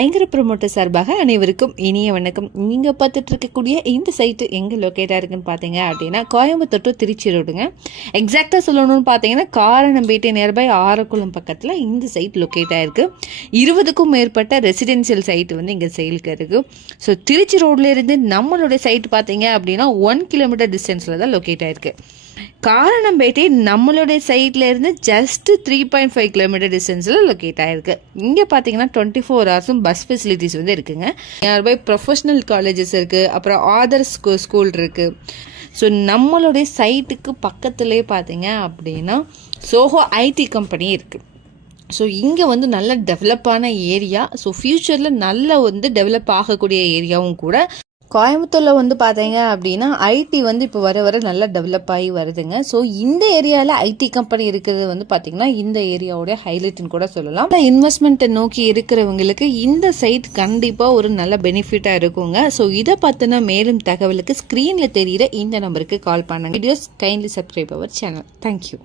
ஐங்கர promoter சார்பாக அனைவருக்கும் இனிய வணக்கம். நீங்கள் பார்த்துட்டு இருக்கக்கூடிய இந்த சைட்டு எங்கே லொக்கேட்டாக இருக்குன்னு பார்த்தீங்க அப்படின்னா கோயம்புத்தூர் டு திருச்சி ரோடுங்க. எக்ஸாக்டாக சொல்லணும்னு பார்த்தீங்கன்னா காரணம்பேட்டை நியர்பை ஆரக்குளம் பக்கத்தில் இந்த சைட் லொக்கேட் ஆகிருக்கு. 20க்கும் மேற்பட்ட ரெசிடென்சியல் சைட்டு வந்து இங்கே சேலுக்கு இருக்குது. ஸோ திருச்சி ரோட்லேருந்து நம்மளுடைய சைட் பார்த்தீங்க அப்படின்னா 1 கிலோமீட்டர் டிஸ்டன்ஸில் தான் லொக்கேட் ஆகிருக்கு. காரணம்பேட்டை நம்மளுடைய சைட்ல இருந்து ஜஸ்ட் 3.5 கிலோமீட்டர் டிஸ்டன்ஸில் லொக்கேட் ஆகிருக்கு. இங்கே பார்த்தீங்கன்னா 24 ஹவர்ஸும் பஸ் ஃபெசிலிட்டிஸ் வந்து இருக்குங்க. நியர்பை ப்ரொஃபஷனல் காலேஜஸ் இருக்குது, அப்புறம் ஆதர்ஸ் ஸ்கூல் இருக்குது. ஸோ நம்மளுடைய சைட்டுக்கு பக்கத்துலேயே பார்த்தீங்க அப்படின்னா சோஹோ ஐடி கம்பெனி இருக்குது. ஸோ இங்கே வந்து நல்ல டெவலப்பான ஏரியா. ஸோ ஃப்யூச்சரில் நல்ல வந்து டெவலப் ஆகக்கூடிய ஏரியாவும் கூட. கோயம்புத்தூரில் வந்து பார்த்தீங்க அப்படின்னா ஐடி வந்து இப்போ வர வர நல்லா டெவலப் ஆகி வருதுங்க. ஸோ இந்த ஏரியாவில் ஐடி கம்பெனி இருக்கிறது வந்து பார்த்தீங்கன்னா இந்த ஏரியாவோட ஹைலைட்னு கூட சொல்லலாம். இன்வெஸ்ட்மெண்ட்டை நோக்கி இருக்கிறவங்களுக்கு இந்த சைட் கண்டிப்பாக ஒரு நல்ல பெனிஃபிட்டாக இருக்குங்க. ஸோ இதை பார்த்தினா மேலும் தகவலுக்கு ஸ்க்ரீனில் தெரிகிற இந்த நம்பருக்கு கால் பண்ணுங்க. Videos kindly subscribe our channel. Thank you.